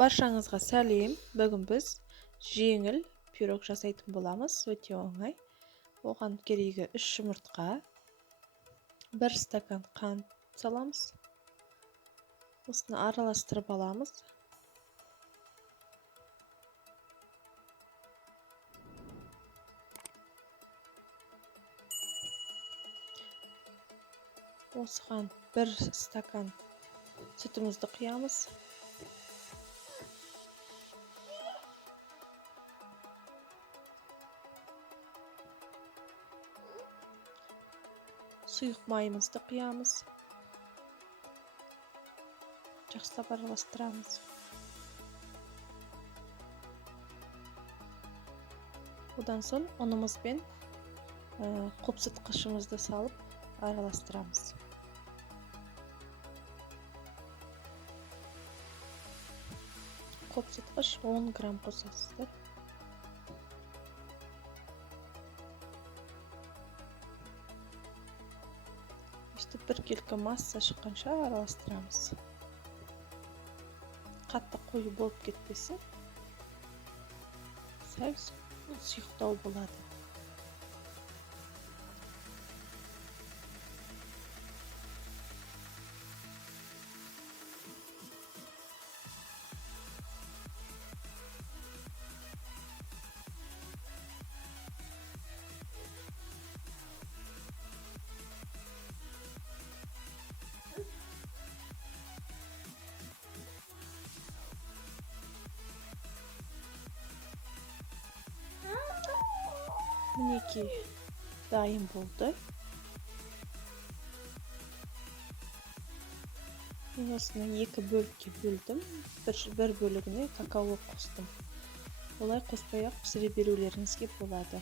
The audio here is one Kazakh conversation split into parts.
Баршаңызға сәлем. Бүгін біз жеңіл пирог жасайтын боламыз. Өте оңай. Оған керегі 3 жұмыртқа, 1 стакан қант саламыз. Осыны араластырып аламыз. Осыған 1 стакан сүтімізді құямыз. Сұйық майымызды құямыз. Жақсылап араластырамыз. Одан соң ұнымыз бен қопсытқышымызды салып араластырамыз. Қопсытқыш 10 грамм қосасыздар. Өстіп 1 келкі масса шыққанша араластырамыз. Қатты қою болып кетпесін. Сәл сұйықтау болады. Мінекей дайын болды. Мен осыны 2 бөлікке бөлдім. Бір бөлігіне какао қостым. Олай қоспай-ақ пісіре берулеріңізге болады.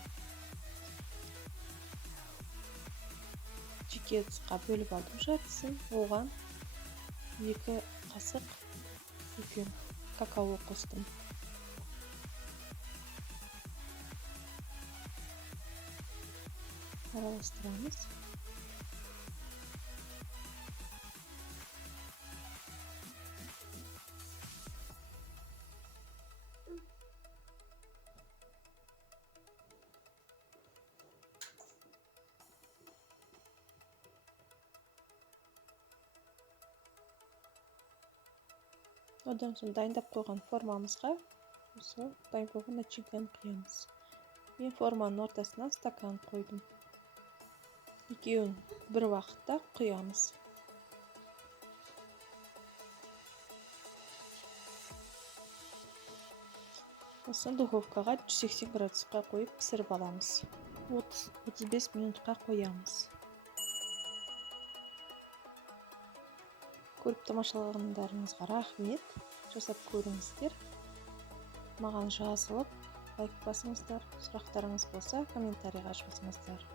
Жеке ыдысқа бөліп алдым жартысын. Оған 2 қасық үлкен какао қостым. Араластырамыз. Одан соң дайындап қойған формамызға осы дайын болған начинканы құямыз. Мен форманың ортасына стакан қойдым. Екеуін бір уақытта құямыз. Осын духовкаға 180 градусқа қойып пісіріп аламыз. 30-35 минутқа қоямыз. Көріп тамашалағандарыңызға рахмет. Жасап көріңіздер. Маған жазылып, лайк басыңыздар. Сұрақтарыңыз болса, комментарийға жазыңыздар.